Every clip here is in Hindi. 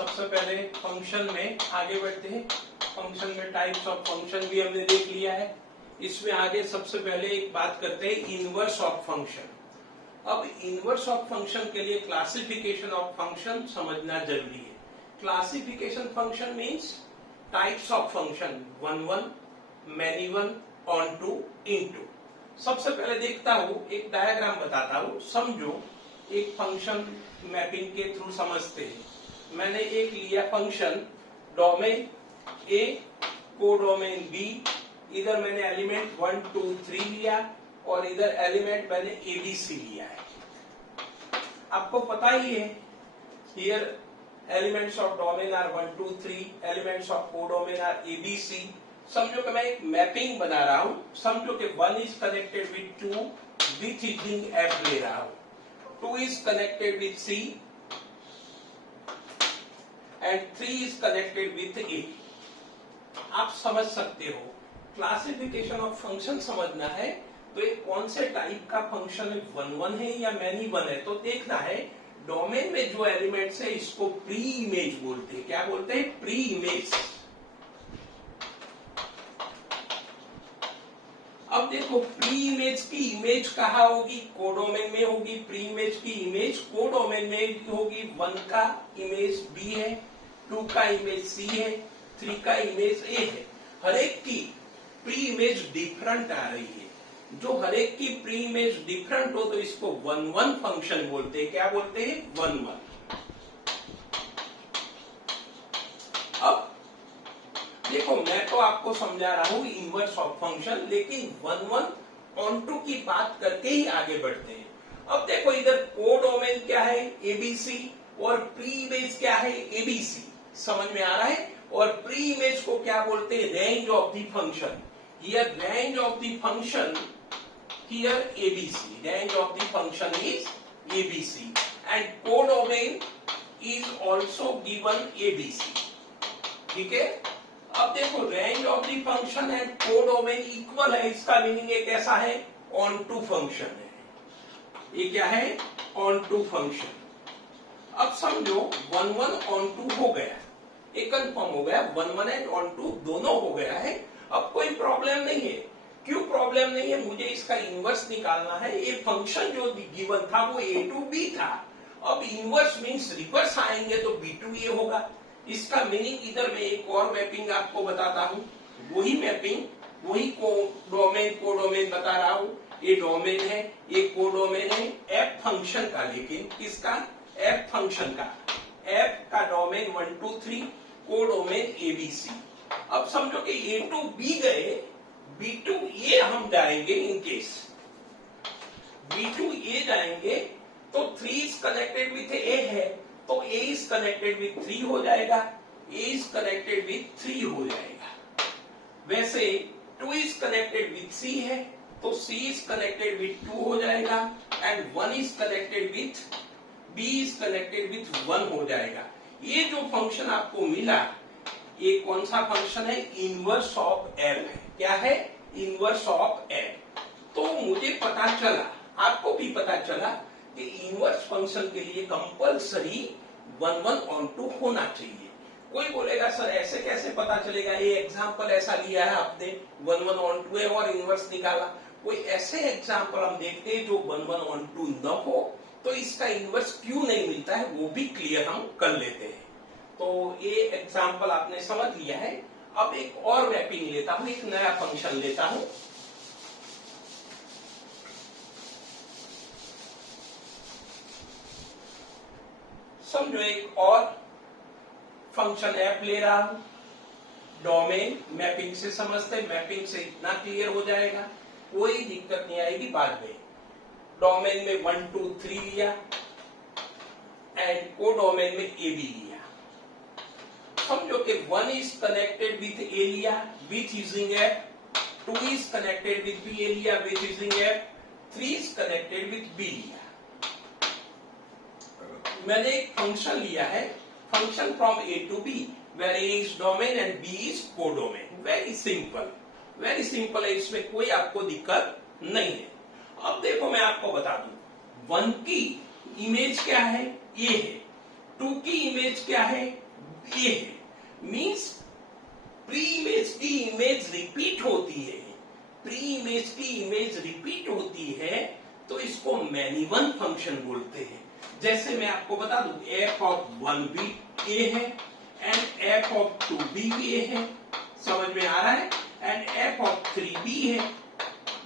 सबसे पहले फंक्शन में आगे बढ़ते हैं। फंक्शन में टाइप्स ऑफ फंक्शन भी हमने देख लिया है। इसमें आगे सबसे पहले एक बात करते हैं इनवर्स ऑफ फंक्शन। अब इनवर्स ऑफ फंक्शन के लिए क्लासिफिकेशन ऑफ फंक्शन समझना जरूरी है। Classification function means types of function, one one, many one, onto, into. सबसे पहले देखता हूं, एक डायग्राम बताता हूं, समझो एक फंक्शन मैपिंग के थ्रू समझते हैं। मैंने एक लिया फंक्शन डोमेन ए कोडोमेन बी, इधर मैंने एलिमेंट 1 2 3 लिया और इधर एलिमेंट मैंने एबीसी लिया है। आपको पता ही है here elements of domain are 1 2 3, elements of codomain are A B C. समझो कि मैं एक मैपिंग बना रहा हूं। समझो कि 1 is connected with 2 with using F ले रहा हूं, 2 is connected with C and 3 is connected with A। आप समझ सकते हो, क्लासिफिकेशन ऑफ फंक्शन समझना है तो एक कौन से टाइप का फंक्शन है, वन वन है या मैनी वन है। तो देखना है डोमेन में जो एलिमेंट्स है इसको प्री इमेज बोलते हैं। क्या बोलते हैं? Pre image. अब देखो प्री इमेज की इमेज कहाँ होगी? कोडोमेन में होगी। प्री इमेज की इमेज कोडोमेन में होगी। 1 का इमेज बी है, 2 का इमेज सी है, 3 का इमेज ए है। हर एक की प्री इमेज डिफरेंट आ रही है। जो हर एक की प्री इमेज डिफरेंट हो तो इसको 1 1 फंक्शन बोलते हैं। क्या बोलते हैं? 1 1। अब देखो मैं तो आपको समझा रहा हूं इनवर्स ऑफ फंक्शन, लेकिन 1 1 ऑन टू की बात करके ही आगे बढ़ते हैं। अब देखो इधर कोडोमेन क्या है? एबीसी, और प्री इमेज क्या है? एबीसी। समझ में आ रहा है? और प्री इमेज को क्या बोलते हैं? Range of the function. Here range of the function, here ABC, range of the function is ABC and codomain is also given ABC. ठीक है। अब देखो range of the function and codomain equal है, इसका मीनिंग ये कैसा है? ऑन टू फंक्शन है। ये क्या है? Onto function. अब समझो 1 1 ऑन टू हो गया, ये कंफर्म हो गया, 1 1 एंड ऑन टू दोनों हो गया है। अब कोई प्रॉब्लम नहीं है। क्यों प्रॉब्लम नहीं है? मुझे इसका इनवर्स निकालना है। ये फंक्शन जो गिवन था वो ए टू बी था। अब इनवर्स मीन्स रिवर्स आएंगे तो बी टू ए होगा। इसका मीनिंग इधर मैं एक और मैपिंग आपको बताता हूं, वही मैपिंग, वही कोडोमेन बता रहा हूं। ये डोमेन है, ये कोडोमेन है एफ फंक्शन का, लेकिन किसका? एफ फंक्शन का। एफ का डोमेन 1 2 3, कोडोमेन एबीसी। अब समझो कि ए टू बी गए, बी टू ए हम जाएंगे। इन केस बी टू ए जाएंगे तो 3 इज कनेक्टेड विथ ए है तो A is connected with 3 हो जाएगा, A is connected with 3 हो जाएगा। वैसे 2 is connected with C है तो C is connected with 2 हो जाएगा and 1 is connected with B is connected with 1 हो जाएगा। ये जो फंक्शन आपको मिला, ये कौन सा फंक्शन है? इनवर्स ऑफ F है। क्या है? Inverse of F। तो मुझे पता चला, आपको भी पता चला कि इनवर्स फंक्शन के लिए कंपलसरी 1 1 ऑन टू होना चाहिए। कोई बोलेगा सर ऐसे कैसे पता चलेगा? ये एग्जांपल ऐसा लिया है आपने, 1 1 ऑन टू है और इनवर्स निकाला। कोई ऐसे एग्जांपल हम देखते हैं जो 1 1 ऑन टू न हो तो इसका इनवर्स क्यों नहीं मिलता है वो भी क्लियर हम कर लेते हैं। तो ये एग्जांपल आपने समझ लिया है। अब एक और मैपिंग लेता हूं, एक नया फंक्शन लेता हूं। समझो एक और फंक्शन एफ ले रहा हूं। डोमेन मैपिंग से समझते, मैपिंग से इतना क्लियर हो जाएगा, कोई दिक्कत नहीं आएगी बाद में। डोमेन में 1 2 3 लिया एंड कोडोमेन में ए बी लिया। समझो कि 1 इज कनेक्टेड विथ ए लिया with using F, 2 is connected with B A लिया with using F, 3 is connected with B लिया। मैंने एक फंक्शन लिया है, function from A to B, where A is domain and B is codomain. Very simple है, इसमें कोई आपको दिक्कत नहीं है। अब देखो मैं आपको बता दूं, 1 की इमेज क्या है? ए है, टू की इमेज क्या है, ए है, मीन्स प्री इमेज की इमेज रिपीट होती है, प्री इमेज की इमेज रिपीट होती है तो इसको मैनी वन फंक्शन बोलते हैं। जैसे मैं आपको बता दूं, एफ ऑफ 1 भी ए है एंड एफ ऑफ 2 भी ए है, समझ में आ रहा है, एंड एफ ऑफ 3 भी है।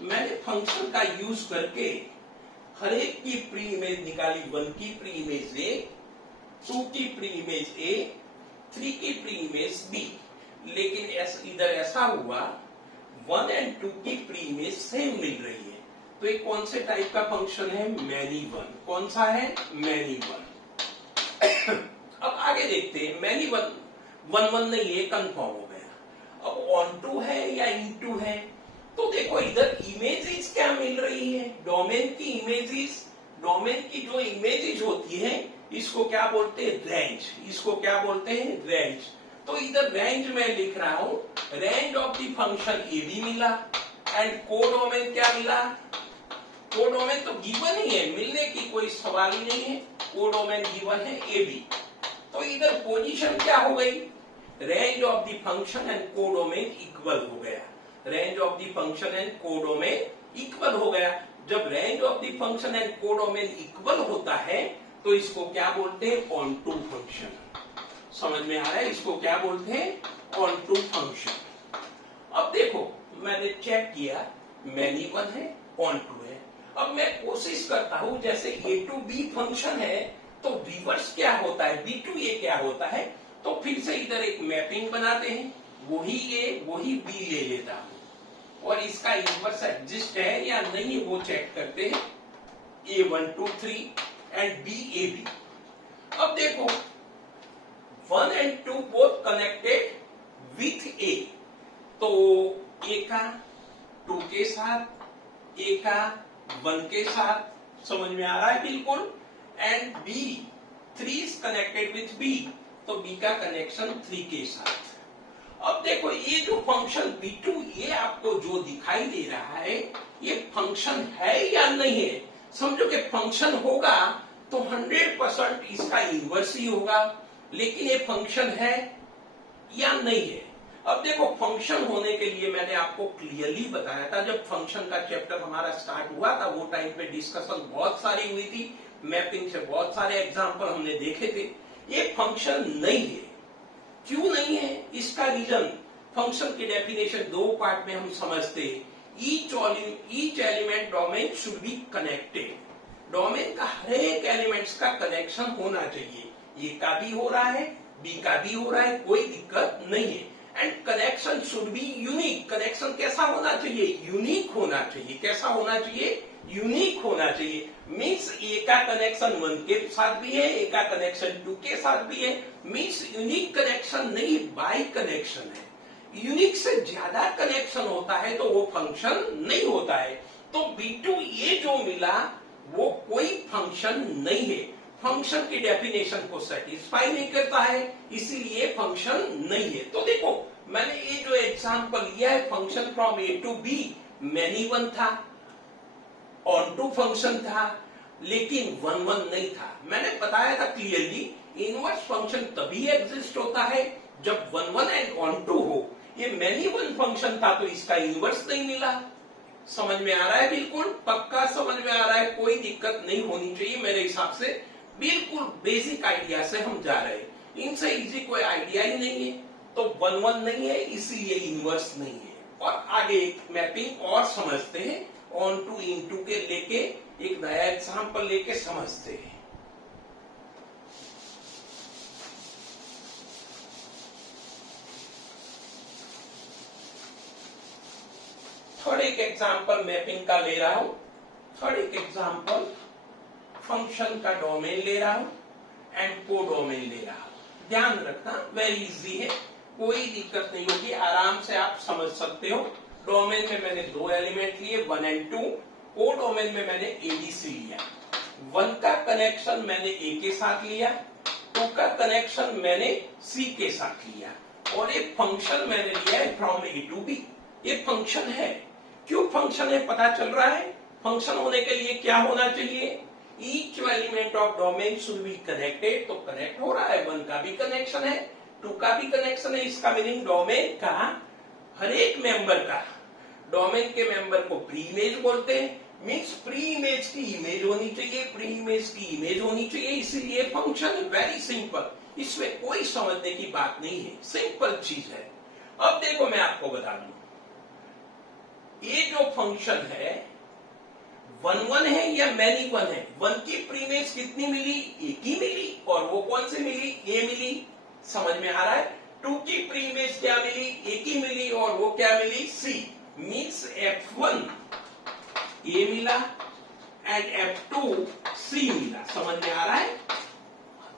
मैंने फंक्शन का यूज करके हर एक की प्री इमेज निकाली, 1 की प्री इमेज ए, 2 की प्री इमेज ए, 3 की प्री इमेज बी। लेकिन इधर ऐसा हुआ 1 एंड 2 की प्री इमेज सेम मिल रही है, तो ये कौन से टाइप का फंक्शन है, मैनी वन। कौन सा है, मैनी वन। अब आगे देखते हैं, मैनी वन 1 नहीं, ये कंफर्म हो गया। अब ऑन टू है या इन टू है, तो देखो इधर इमेजेस क्या मिल रही है, डोमेन की इमेजेस। डोमेन की जो इमेजेस होती है इसको क्या बोलते हैं, रेंज। इसको क्या बोलते हैं, रेंज। तो इधर रेंज में लिख रहा हूं, range of the function A B मिला एंड कोडोमेन क्या मिला, कोडोमेन तो गिवन ही है, मिलने की कोई सवाल ही नहीं है, कोडोमेन गिवन है ए बी। तो इधर पोजीशन क्या हो गई, range of the function and codomain equal हो गया, range of the function and codomain equal हो गया। जब range of the function and codomain equal होता है तो इसको क्या बोलते हैं, ऑन टू फंक्शन। समझ में आ रहा है, इसको क्या बोलते हैं, ऑन टू फंक्शन। अब देखो मैंने चेक किया, मैनी वन है, ऑन टू है। अब मैं कोशिश करता हूं, जैसे ए टू बी फंक्शन है तो रिवर्स क्या होता है, बी टू ए क्या होता है, तो फिर से इधर एक मैपिंग बनाते हैं, वही ए वही बी ले लेता हूं और इसका इनवर्स एग्जिस्ट है या नहीं वो चेक करते हैं, A1 2 3 and B A B। अब देखो 1 and 2 both connected with A, तो A का 2 के साथ, A का 1 के साथ, समझ में आ रहा है बिल्कुल, and B 3 is connected with B, तो B का कनेक्शन 3 के साथ। अब देखो ये जो फंक्शन B2 ये आपको जो दिखाई दे रहा है ये फंक्शन है या नहीं है। समझो कि फंक्शन होगा तो 100% इसका इनवर्स ही होगा, लेकिन ये फंक्शन है या नहीं है। अब देखो फंक्शन होने के लिए मैंने आपको क्लियरली बताया था, जब फंक्शन का चैप्टर हमारा स्टार्ट हुआ था वो टाइम पे डिस्कशन बहुत सारी हुई थी, मैपिंग से बहुत सारे एग्जांपल हमने देखे थे। ये फंक्शन नहीं है, क्यों नहीं है, इसका रीजन फंक्शन की डेफिनेशन 2 पार्ट में हम समझते हैं। Each element domain should be connected, domain का हर एक एलिमेंट्स का कनेक्शन होना चाहिए, ए का भी हो रहा है बी का भी हो रहा है, कोई दिक्कत नहीं है। And connection should be unique, connection कैसा होना चाहिए, यूनिक होना चाहिए। कैसा होना चाहिए, यूनिक होना चाहिए। मीन्स ए का कनेक्शन 1 के साथ भी है, ए का कनेक्शन 2 के साथ भी है, मीन्स यूनिक कनेक्शन नहीं बाई कनेक्शन है। यूनिक से ज्यादा कनेक्शन होता है तो वो फंक्शन नहीं होता है। तो B2 ये जो मिला वो कोई फंक्शन नहीं है, फंक्शन की डेफिनेशन को सेटिस्फाई नहीं करता है, इसीलिए फंक्शन नहीं है। तो देखो मैंने ये जो एग्जांपल लिया है, function from A to B many one था, ऑन टू फंक्शन था, लेकिन 1 1 नहीं था। मैंने बताया था क्लियरली, इनवर्स फंक्शन तभी एग्जिस्ट होता है जब 1 1 एंड ऑन टू हो। ये मैनी वन फंक्शन था तो इसका इनवर्स नहीं मिला। समझ में आ रहा है, बिल्कुल पक्का समझ में आ रहा है, कोई दिक्कत नहीं होनी चाहिए मेरे हिसाब से। बिल्कुल बेसिक आइडिया से हम जा रहे हैं, इनसे इजी कोई आइडिया ही नहीं है। तो 1 1 नहीं है इसीलिए इनवर्स नहीं है। और आगे एक मैपिंग और समझते हैं, ऑन टू इन टू के लेके एक नया एग्जांपल लेके समझते हैं। थर्ड एक एग्जांपल मैपिंग का ले रहा हूं, थर्ड एक एग्जांपल फंक्शन का डोमेन ले रहा हूं एंड कोडोमेन ले रहा हूं। ध्यान रखना वेरी इजी है, कोई दिक्कत नहीं होगी, आराम से आप समझ सकते हो। डोमेन में मैंने 2 एलिमेंट लिए 1 एंड 2, कोडोमेन में मैंने ABC लिया। 1 का कनेक्शन मैंने A के साथ लिया, 2 का कनेक्शन मैंने C के साथ लिया, और एक फंक्शन मैंने लिया है फ्रॉम A टू B। ये फंक्शन है, क्यों फंक्शन है पता चल रहा है। फंक्शन होने के लिए क्या होना चाहिए, each element of domain should be connected, तो कनेक्ट हो रहा है, 1 का भी कनेक्शन है, 2 का भी कनेक्शन है। इसका मीनिंग डोमेन का हर एक मेंबर का, डोमेन के मेंबर को प्री इमेज बोलते हैं। मीन्स प्री इमेज की इमेज होनी चाहिए, प्री इमेज की इमेज होनी चाहिए, इसीलिए फंक्शन वेरी सिंपल, इसमें कोई समझने की बात नहीं है, सिंपल चीज है। अब देखो मैं आपको बता दूं, ये जो फंक्शन है 1 है या मैनी 1 है, 1 की प्री इमेज कितनी मिली, एक ही मिली, और वो कौन सी मिली, ये मिली, समझ में आ रहा है। 2 की प्री इमेज क्या मिली, एक ही मिली, और वो क्या मिली, सी, मीन्स F1 ए मिला एंड F2 सी मिला, समझ में आ रहा है।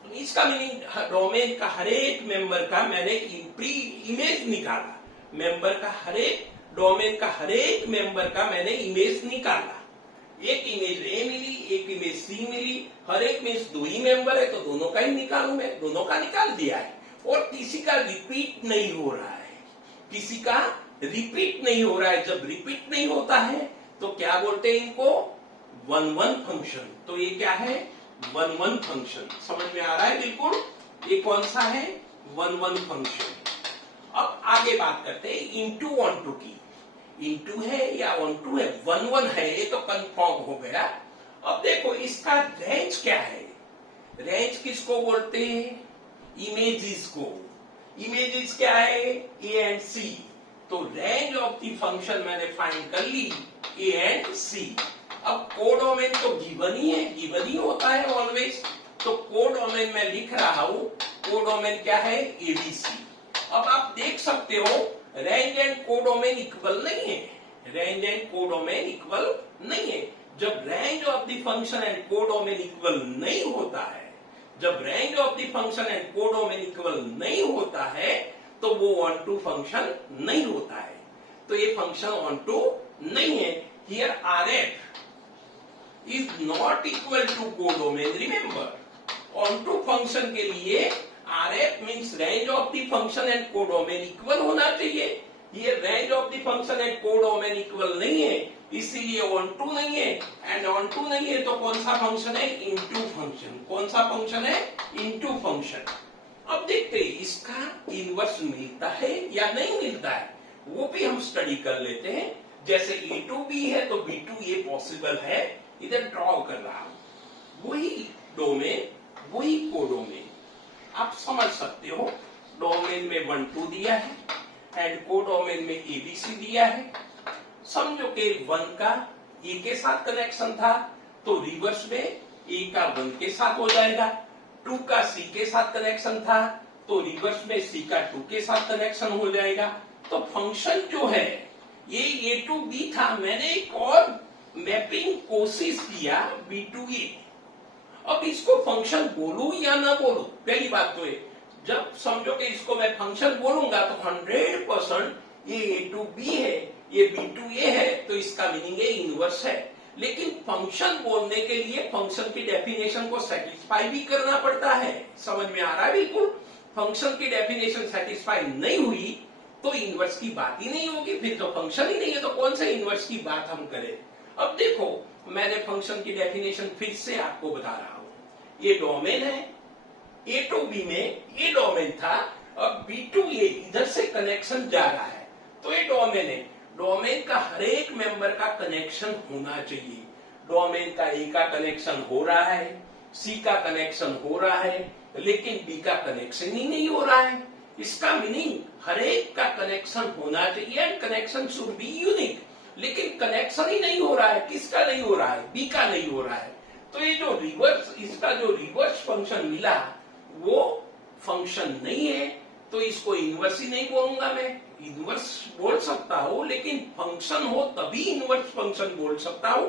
तो इसका मीनिंग डोमेन का हर एक मेंबर का मैंने प्री इमेज निकाला, मेंबर का हर एक, डोमेन का हर एक मेंबर का मैंने इमेज निकाला। एक इमेज ए मिली, एक इमेज सी मिली, हर एक में 2 ही मेंबर है तो दोनों का ही निकालू मैं, दोनों का निकाल दिया है। और किसी का रिपीट नहीं हो रहा है, किसी का रिपीट नहीं हो रहा है। जब रिपीट नहीं होता है तो क्या बोलते हैं इनको, 1-1 फंक्शन। तो ये क्या है, 1-1 फंक्शन, समझ में आ रहा है बिल्कुल। ये कौन सा है, 1-1 फंक्शन। अब आगे बात करते हैं इनटू ऑनटू की, इनटू है या ऑनटू है, 1-1 है, ये तो कंफर्म हो गया। अब देखो इसका रेंज क्या है, रेंज किसको बोलते हैं, इमेजेस को। इमेजेस क्या है, ए एंड सी, तो रेंज ऑफ द फंक्शन मैंने फाइंड कर ली, ए एंड सी। अब कोडोमेन तो गिवन ही है, गिवन ही होता है ऑलवेज, तो कोडोमेन में लिख रहा हूं, कोडोमेन क्या है, एबीसी। अब आप देख सकते हो रेंज एंड कोडोमेन इक्वल नहीं है, रेंज एंड कोडोमेन इक्वल नहीं है। जब range of the function and codomain equal नहीं होता है, जब range of the function and codomain equal नहीं होता है तो वो ऑनटू फंक्शन नहीं होता है, तो ये फंक्शन ऑनटू नहीं है। Here RF is not equal to codomain, remember onto function के लिए RF means range of the function and codomain equal होना चाहिए। ये range of the function and codomain equal नहीं है, इसीलिए ऑनटू नहीं है, एंड ऑनटू नहीं है तो कौन सा फंक्शन है, इनटू फंक्शन। कौन सा फंक्शन है, इनटू फंक्शन। अब देखते हैं इसका इनवर्स मिलता है या नहीं मिलता है, वो भी हम स्टडी कर लेते हैं। जैसे A2B है तो B2 ये पॉसिबल है, इधर ड्रॉ कर रहा हूं, वही डोमेन वही कोडोमेन, आप समझ सकते हो। डोमेन में 1-2 दिया है एंड कोडोमेन में ABC दिया है। समझो कि 1 का A के साथ कनेक्शन था तो रिवर्स में A का 1 के साथ हो जाएगा, 2 का C के साथ कनेक्शन था तो रिवर्स में C का 2 के साथ कनेक्शन हो जाएगा। तो फंक्शन जो है ये A2B था, मैंने एक और मैपिंग कोशिश किया B2A। अब इसको फंक्शन बोलूं या ना बोलूं, पहली बात तो है, जब समझो कि इसको मैं फंक्शन बोलूंगा तो 100% ये A2B है, ये B2A है, तो इसका मीनिंग है इनवर्स है। लेकिन फंक्शन बोलने के लिए फंक्शन की डेफिनेशन को सेटिस्फाई भी करना पड़ता है, समझ में आ रहा है बिल्कुल। फंक्शन की डेफिनेशन सेटिस्फाई नहीं हुई तो इनवर्स की बात ही नहीं होगी, फिर तो फंक्शन ही नहीं है, तो कौन सा इनवर्स की बात हम करें। अब देखो मैंने फंक्शन की डेफिनेशन फिर से आपको बता रहा हूं, ये डोमेन है, A2B में ये डोमेन था, अब B2A इधर से कनेक्शन जा रहा है तो ये डोमेन है। डोमेन का हर एक मेंबर का कनेक्शन होना चाहिए। डोमेन का A का कनेक्शन हो रहा है, C का कनेक्शन हो रहा है, लेकिन B का कनेक्शन ही नहीं हो रहा है। इसका मीनिंग हर एक का कनेक्शन होना चाहिए and connection should be unique, लेकिन कनेक्शन ही नहीं हो रहा है। किसका नहीं हो रहा है, B का नहीं हो रहा है। तो ये जो रिवर्स, इसका जो रिवर्स फंक्शन मिला वो फंक्शन नहीं है, तो इसको इनवर्स ही नहीं बोलूंगा मैं। इनवर्स बोल सकता हूं लेकिन फंक्शन हो तभी इनवर्स फंक्शन बोल सकता हूं,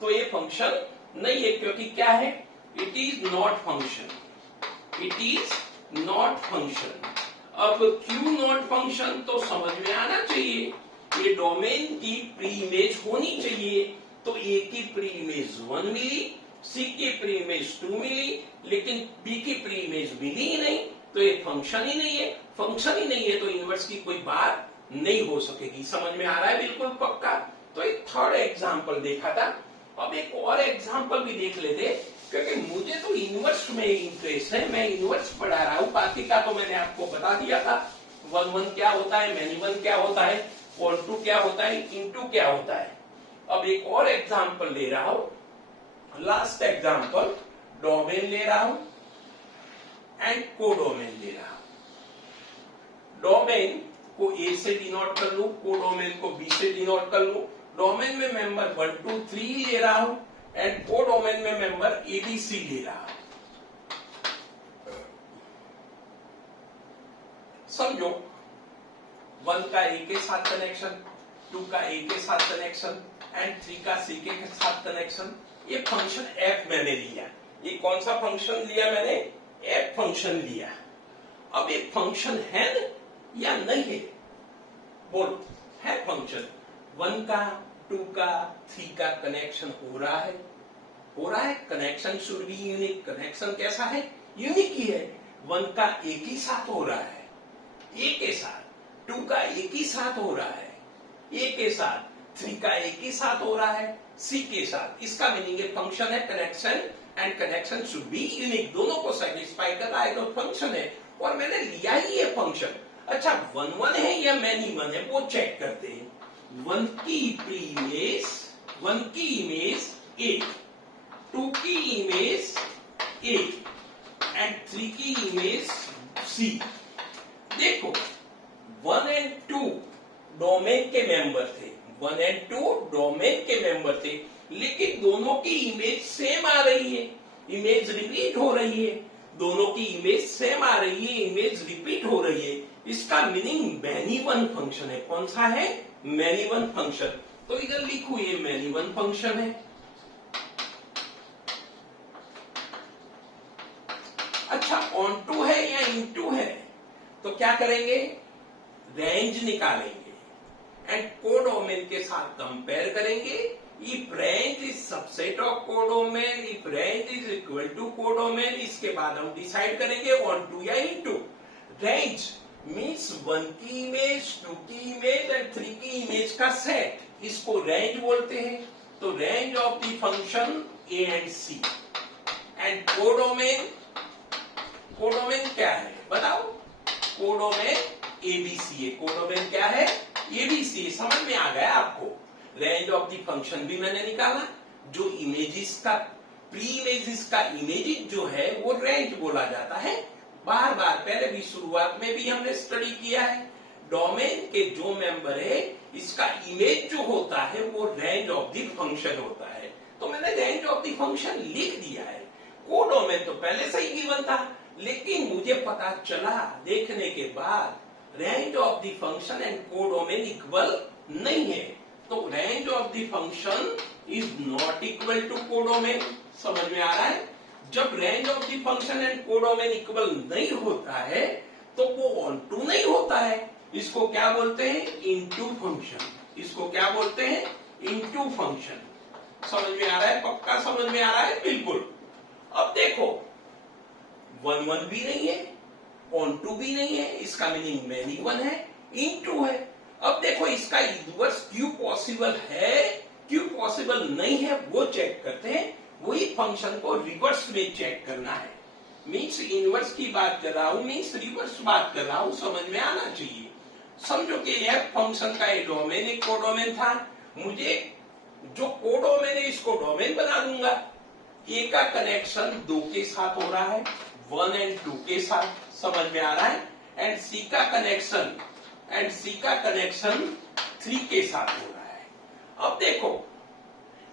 तो ये फंक्शन नहीं है, क्योंकि क्या है, it is not function, it is not function. अब क्यों नॉट फंक्शन, तो समझ में आना चाहिए। ये डोमेन की प्री इमेज होनी चाहिए, तो A की प्री इमेज 1 मिली, C की प्री इमेज 2 मिली, लेकिन B की प्री इमेज मिली ही नहीं, तो ये फंक्शन ही नहीं है। फंक्शन ही नहीं है तो इनवर्स की कोई बात नहीं हो सकेगी, समझ में आ रहा है बिल्कुल पक्का। तो एक थर्ड एग्जांपल देखा था। अब एक और एग्जांपल भी देख लेते, क्योंकि मुझे तो इनवर्स में इंटरेस्ट है, मैं इनवर्स पढ़ा रहा हूं, बाकी का तो मैंने आपको बता दिया था। 1 1 क्या होता है, मैनी 1 क्या होता है, ऑन टू क्या होता है, इनटू क्या होता है। अब एक और एग्जांपल ले रहा हूं, लास्ट एग्जांपल, डोमेन ले रहा हूं एंड कोडोमेन ले रहा हूं। डोमेन को ए से डिनोट कर लू, कोडोमेन को बी से डिनोट कर लू। डोमेन में मेंबर 1 2 3 ले रहा हूं एंड कोडोमेन में मेंबर एबीसी ले रहा हूं। समझो 1 का ए के साथ कनेक्शन, 2 का ए के साथ कनेक्शन एंड 3 का सी के साथ कनेक्शन। ये फंक्शन एफ मैंने लिया। ये कौन सा फंक्शन लिया मैंने, एफ फंक्शन लिया। अब ये फंक्शन है या नहीं है, बोलो, है फंक्शन। 1 का 2 का 3 का कनेक्शन हो रहा है, हो रहा है। Connection should be unique. Connection कैसा है, यूनिक ही है। 1 का एक ही साथ हो रहा है, ए के साथ। 2 का एक ही साथ हो रहा है, ए के साथ। 3 का एक ही साथ हो रहा है, सी के साथ। इसका मीनिंग है फंक्शन है connection and connection should be unique. दोनों को सेटिस्फाई कर रहा है तो फंक्शन है, और मैंने लिया ही है फंक्शन। अच्छा 1 1 है या मैनी 1 है वो चेक करते हैं। 1 की इमेज, 1 की इमेज ए, 2 की इमेज ए एंड 3 की इमेज सी। देखो 1 एंड 2 डोमेन के मेंबर थे, 1 एंड 2 डोमेन के मेंबर थे, लेकिन दोनों की इमेज सेम आ रही है, इमेज रिपीट हो रही है। दोनों की इमेज सेम आ रही है, इमेज रिपीट हो रही है। इसका मीनिंग मैनी 1 फंक्शन है। कौन सा है, मैनी 1 फंक्शन। तो इधर लिखू ये मैनी 1 फंक्शन है। अच्छा ऑन टू है या इन टू है, तो क्या करेंगे, रेंज निकालेंगे एंड कोडोमेन के साथ कंपेयर करेंगे। If range is subset of codomain, if range is equal to codomain, इसके बाद हम डिसाइड करेंगे ऑन टू या इन टू। रेंज मीन्स 1 की इमेज, 2 की इमेज एंड 3 की इमेज का सेट, इसको रेंज बोलते हैं। तो range of the function A and C. And codomain, codomain क्या है बताओ, कोडोमेन एबीसी है। कोडोमेन क्या है, एबीसी। समझ में आ गया आपको। रेंज ऑफ द फंक्शन भी मैंने निकाला, जो इमेजेस का, प्री इमेजेस का इमेज जो है वो रेंज बोला जाता है। बार बार पहले भी शुरुआत में भी हमने स्टडी किया है। डोमेन के जो मेंबर है, इसका इमेज जो होता है वो रेंज ऑफ द फंक्शन होता है। तो मैंने रेंज ऑफ द फंक्शन लिख दिया है। कोडोमेन तो पहले से ही गिवन था, लेकिन मुझे पता चला देखने के बाद range of the function and codomain equal नहीं है। तो range of the function is not equal to codomain. समझ में आ रहा है। जब range of the function and codomain equal नहीं होता है तो वो ऑन टू नहीं होता है। इसको क्या बोलते हैं, इनटू फंक्शन। इसको क्या बोलते हैं, इनटू फंक्शन। समझ में आ रहा है, पक्का समझ में आ रहा है, बिल्कुल। अब देखो 1 1 भी नहीं है, ऑन टू भी नहीं है, इसका मीनिंग मैनी 1 है, इन टू है। अब देखो इसका इनवर्स क्यों पॉसिबल है, क्यों पॉसिबल नहीं है वो चेक करते हैं। वही फंक्शन को रिवर्स में चेक करना है। मीन्स इनवर्स की बात कर रहा हूं, मीन्स रिवर्स बात कर रहा हूं, समझ में आना चाहिए। समझो कि यह फंक्शन का एक डोमेन एक कोडोमेन था। मुझे जो कोडोमेन है इसको डोमेन बना दूंगा। ए का कनेक्शन 2 के साथ हो रहा है, 1 एंड 2 के साथ, समझ में आ रहा है। एंड सी का कनेक्शन, एंड सी का कनेक्शन 3 के साथ हो रहा है। अब देखो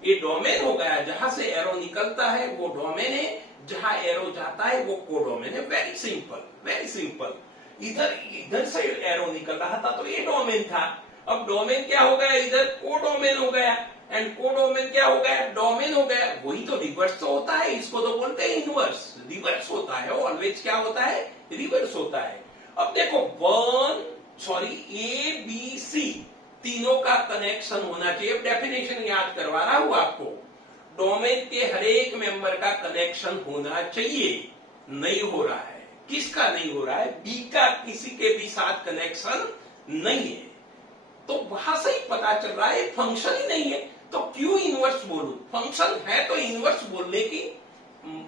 ये डोमेन हो गया, जहां से एरो निकलता है वो डोमेन है, जहां एरो जाता है वो कोडोमेन है। Very simple, very simple. इधर से एरो निकल रहा था तो ये डोमेन था। अब डोमेन क्या हो गया, इधर कोडोमेन हो गया, एंड कोडोमेन क्या हो गया, डोमेन हो गया। वही तो रिवर्स तो होता है, इसको तो बोलते हैं इनवर्स। रिवर्स होता है ऑलवेज, क्या होता है, रिवर्स होता है। अब देखो ए बी सी तीनों का कनेक्शन होना चाहिए। डेफिनेशन याद करवा रहा हूं आपको। डोमेन के हर एक मेंबर का कनेक्शन होना चाहिए, नहीं हो रहा है। किसका नहीं हो रहा है, बी का किसी के भी साथ कनेक्शन नहीं है। तो वहां से ही पता चल रहा है फंक्शन ही नहीं है। तो क्यों इनवर्स बोलूं, फंक्शन है तो इनवर्स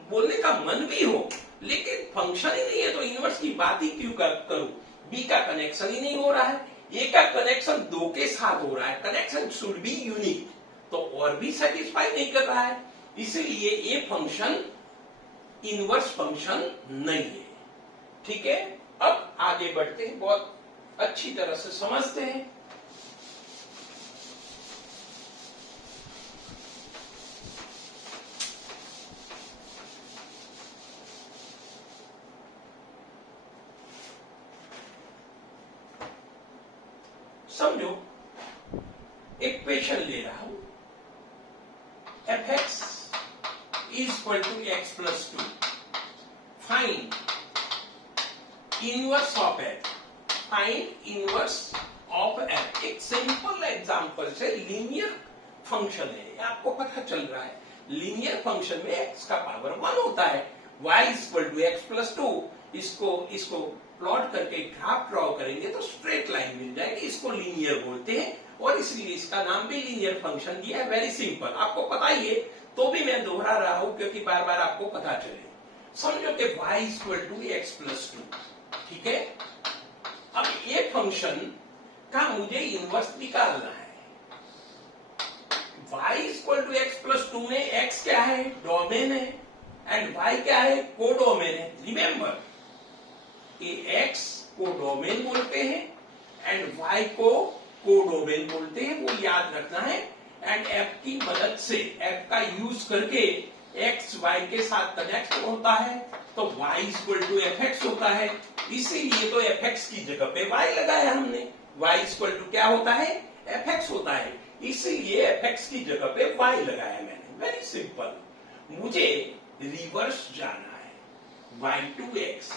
बोलने का मन भी हो, लेकिन फंक्शन ही नहीं है तो इनवर्स की बात ही क्यों करूं। बी का कनेक्शन ही नहीं हो रहा है, ए का कनेक्शन 2 के साथ हो रहा है, कनेक्शन शुड बी यूनिक, तो और भी सेटिस्फाई नहीं कर रहा है, इसीलिए ये फंक्शन इनवर्स फंक्शन नहीं है। ठीक है, अब आगे बढ़ते हैं, बहुत अच्छी तरह से समझते हैं। समझो, एक क्वेश्चन ले रहा हूं, f x is equal to x plus 2, find inverse of f, find inverse of f. एक सिंपल एग्जांपल से लीनियर फंक्शन है, आपको पता चल रहा है लीनियर फंक्शन में एक्स का पावर 1 होता है, y is equal to x plus 2। इसको प्लॉट करके ग्राफ ड्रॉ करेंगे तो स्ट्रेट लाइन मिल जाएगी, इसको लीनियर बोलते हैं और इसलिए इसका नाम भी लीनियर फंक्शन दिया है। वेरी सिंपल, आपको पता ही है तो भी मैं दोहरा रहा हूं क्योंकि बार बार आपको पता चले। समझो कि y is equal to x plus 2, ठीक है। अब ये फंक्शन का मुझे इनवर्स निकालना है। y is equal to x plus 2 में x क्या है, डोमेन है, एंड y क्या है, कोडोमेन है। रिमेंबर, ये x को डोमेन बोलते हैं एंड y को कोडोमेन बोलते हैं, वो याद रखना है। एंड f की मदद से, f का यूज करके x y के साथ कनेक्ट होता है तो y is equal to f x होता है, इसीलिए तो एफ एक्स की जगह पे y लगाया हमने। y इज इक्वल टू क्या होता है, एफ एक्स होता है, इसीलिए एफ एक्स की जगह पे y लगाया मैंने। वेरी सिंपल, मुझे रिवर्स जाना है, y to x,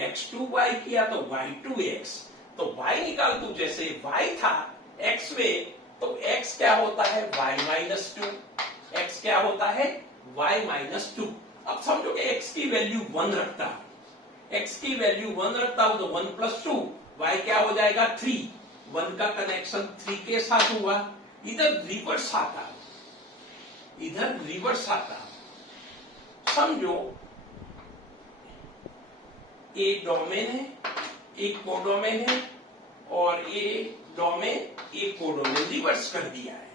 x to y किया तो y टू x, तो y निकाल तू, जैसे y था x में तो x क्या होता है, y माइनस 2, x क्या होता है, y माइनस 2। अब समझो कि x की वैल्यू 1 रखता हूं, x की वैल्यू 1 रखता हूं तो 1 प्लस 2, y क्या हो जाएगा 3, 1 का कनेक्शन 3 के साथ हुआ। इधर रिवर्स आता है, इधर रिवर्स आता है। समझो एक डोमेन है, एक कोडोमेन है, और ये डोमेन एक कोडोमेन, रिवर्स कर दिया है।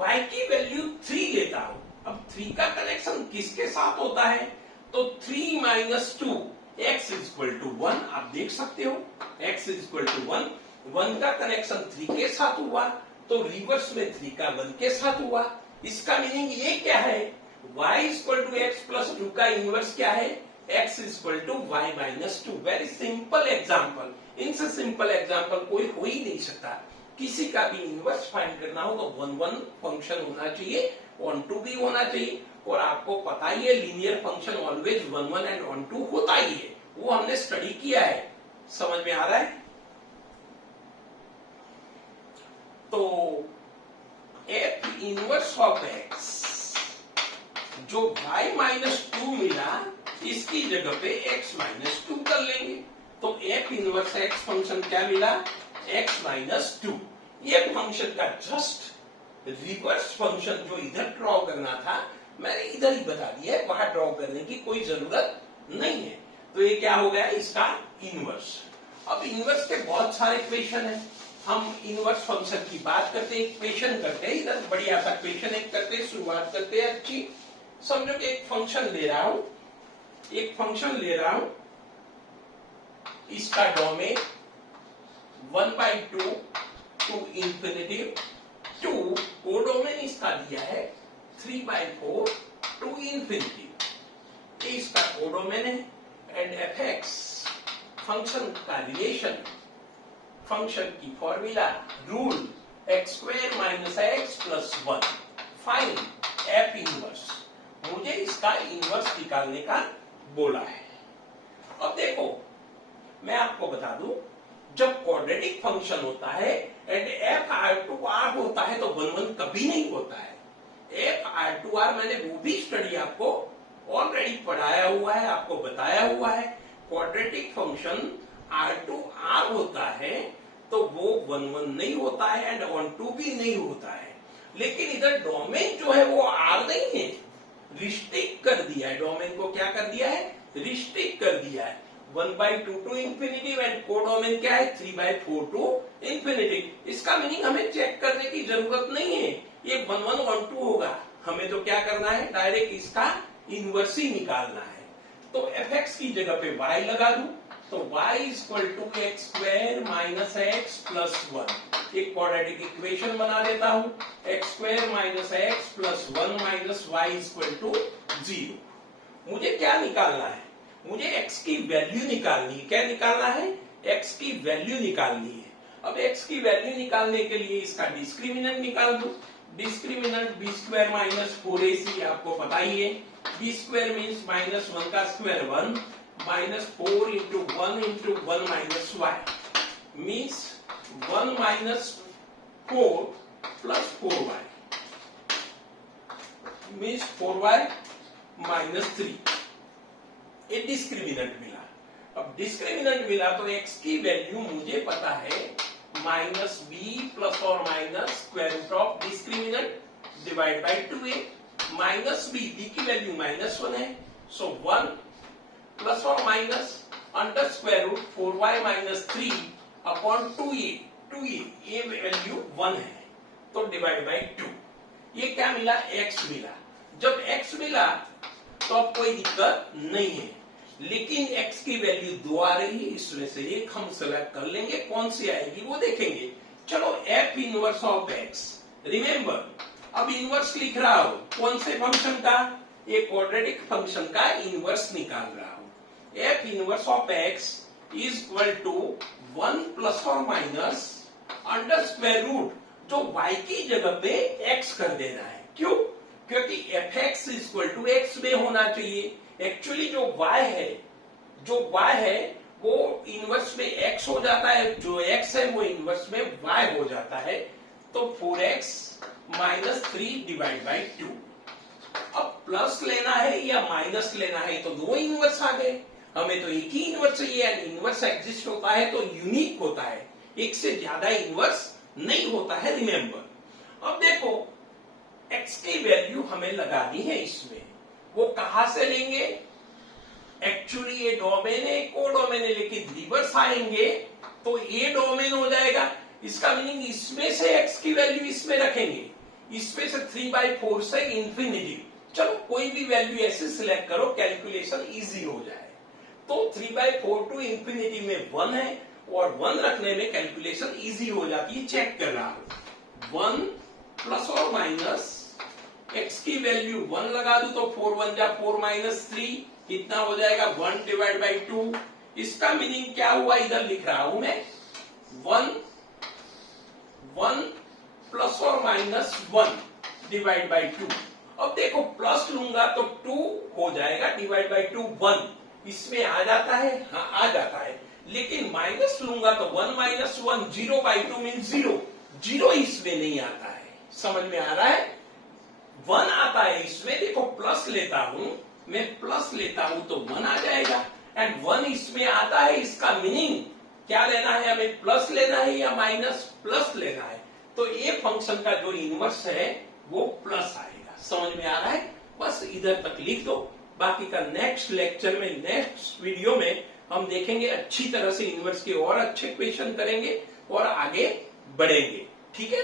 y की वैल्यू 3 लेता हूं, अब 3 का कनेक्शन किसके साथ होता है, तो 3 minus 2, x is equal to 1। आप देख सकते हो x इज इक्वल टू 1, 1 का कनेक्शन 3 के साथ हुआ तो रिवर्स में 3 का 1 के साथ हुआ। इसका मीनिंग ये क्या है, y is equal to x plus 2 का इनवर्स क्या है, x is equal to y minus 2। Very simple example, इनसे सिंपल एग्जाम्पल कोई हो ही नहीं सकता। किसी का भी इनवर्स फाइंड करना हो तो 1 फंक्शन होना चाहिए, 1 भी होना चाहिए, और आपको पता ही है लीनियर फंक्शन ऑलवेज 1 एंड 1 होता ही है, वो हमने स्टडी किया है। समझ में आ रहा है? तो एफ इनवर्स ऑफ एक्स जो y माइनस 2 मिला, इसकी जगह पे x माइनस 2 कर लेंगे, तो एफ इनवर्स एक्स फंक्शन क्या मिला, x माइनस 2। ये फंक्शन का जस्ट रिवर्स फंक्शन जो इधर ड्रॉ करना था मैंने इधर ही बता दिया है, वहां ड्रॉ करने की कोई जरूरत नहीं है। तो ये क्या हो गया, इसका इनवर्स। अब इनवर्स के बहुत सारे क्वेश्चन है, हम इनवर्स फंक्शन की बात करते हैं, क्वेश्चन करते हैं, इधर बढ़िया सा क्वेश्चन एक करते हैं, शुरुआत करते हैं अच्छी। समझो कि एक फंक्शन ले रहा हूं, एक फंक्शन ले रहा हूं, इसका डोमेन 1/2 टू इंफिनिटी 2, कोडोमेन इसका दिया है 3/4 टू इंफिनिटी, ये इसका कोडोमेन है। एंड एफ एक्स फंक्शन का रिलेशन, फंक्शन की formula, rule x square minus x plus 1, find F inverse. मुझे इसका इनवर्स निकालने का बोला है। अब देखो मैं आपको बता दूं, जब क्वाड्रेटिक फंक्शन होता है and f R to R होता है तो 1 कभी नहीं होता है। एफ आर टू आर मैंने वो भी स्टडी आपको ऑलरेडी पढ़ाया हुआ है, आपको बताया हुआ है। Quadratic function R to R होता है तो वो 1 नहीं होता है एंड 1 भी नहीं होता है। लेकिन इधर डोमेन जो है वो आर नहीं है, रिस्ट्रिक्ट कर दिया है। डोमेन को क्या कर दिया है? रिस्ट्रिक्ट कर दिया है। 1/2 टू इंफिनिटी एंड कोडोमेन क्या है? 3/4 टू इंफिनिटी। इसका मीनिंग हमें चेक करने की जरूरत नहीं है, ये 1 1 1 2 होगा। हमें तो क्या करना है? डायरेक्ट इसका इनवर्स ही निकालना है। तो fx की जगह पे y लगा दूं, तो y equal to x square minus x plus 1। एक क्वाड्रेटिक इक्वेशन बना देता हूं, x square minus x plus 1 minus y equal to 0। मुझे क्या निकालना है? मुझे x की वैल्यू निकालनी है। क्या निकालना है? x की वैल्यू निकालनी है। अब x की वैल्यू निकालने के लिए इसका डिस्क्रिमिनेंट निकाल दो। Discriminant B square minus 4ac आपको पता ही है। बी स्क्वायर मीन्स माइनस 1 का square 1 minus 4 into 1 into 1 minus y means 1 minus 4 plus 4y means 4y minus 3। ये डिस्क्रिमिनेंट मिला। अब डिस्क्रिमिनेंट मिला तो x की वैल्यू मुझे पता है माइनस बी प्लस और minus square root of discriminant divide by 2a। Minus B की वैल्यू माइनस 1 है, सो 1 प्लस और minus under square root 4y minus 3 upon 2a। ये वैल्यू 1 है, तो डिवाइड बाई 2। ये क्या मिला? x मिला। जब x मिला तो अब कोई दिक्कत नहीं है, लेकिन x की वैल्यू 2 आ रही है, इसमें से एक हम सेलेक्ट कर लेंगे, कौन सी आएगी वो देखेंगे। चलो f inverse of x। Remember, अब इनवर्स लिख रहा हूं कौन से फंक्शन का? एक क्वाड्रेटिक फंक्शन का इनवर्स निकाल रहा हूं। f inverse of x is equal to 1 plus और माइनस अंडर स्क्वायर रूट, जो y की जगह पे x कर देना है। क्यों? क्योंकि fx इक्वल टू x में होना चाहिए। एक्चुअली जो y है वो इनवर्स में x हो जाता है, जो x है वो इनवर्स में y हो जाता है। तो 4x माइनस 3 डिवाइड बाई 2। अब प्लस लेना है या माइनस लेना है, तो दो इनवर्स आ गए। हमें तो एक ही इनवर्स चाहिए। इनवर्स एग्जिस्ट होता है तो यूनिक होता है, एक से ज्यादा इनवर्स नहीं होता है। रिमेंबर, अब देखो x की वैल्यू हमें लगानी है इसमें। वो कहां से लेंगे? एक्चुअली ये डोमेन है, कोडोमेन है, लेकिन रिवर्स आएंगे तो ये डोमेन हो जाएगा। इसका मीनिंग इसमें से x की वैल्यू इसमें रखेंगे, इसमें से 3/4 से इंफिनिटी। चलो कोई भी वैल्यू ऐसे सिलेक्ट करो, कैलकुलेशन इजी हो जाए। तो 3/4 टू इंफिनिटी में 1 है, और 1 रखने में कैलकुलेशन इजी हो जाती है। चेक कर रहा हूं, 1 प्लस और माइनस x की वैल्यू 1 लगा दू तो 4 1 जा 4 माइनस 3 कितना हो जाएगा? 1 डिवाइड बाई 2। इसका मीनिंग क्या हुआ? इधर लिख रहा हूं मैं 1 प्लस और माइनस 1 डिवाइड बाई 2। अब देखो प्लस लूंगा तो 2 हो जाएगा, डिवाइड बाई 2 1। इसमें आ जाता है? हाँ आ जाता है। लेकिन माइनस लूंगा तो 1 माइनस 1 0/2 मीन्स 0। 0 इसमें नहीं आता है, समझ में आ रहा है? 1 आता है इसमें। देखो प्लस लेता हूं मैं, प्लस लेता हूं तो 1 आ जाएगा, एंड 1 इसमें आता है। इसका मीनिंग क्या लेना है हमें? प्लस लेना है या माइनस? प्लस लेना है। तो ये फंक्शन का जो इनवर्स है वो प्लस आएगा। समझ में आ रहा है? बस इधर तक लिख दो। बाकी का नेक्स्ट लेक्चर में, नेक्स्ट वीडियो में हम देखेंगे, अच्छी तरह से इनवर्स के और अच्छे क्वेश्चन करेंगे और आगे बढ़ेंगे। ठीक है?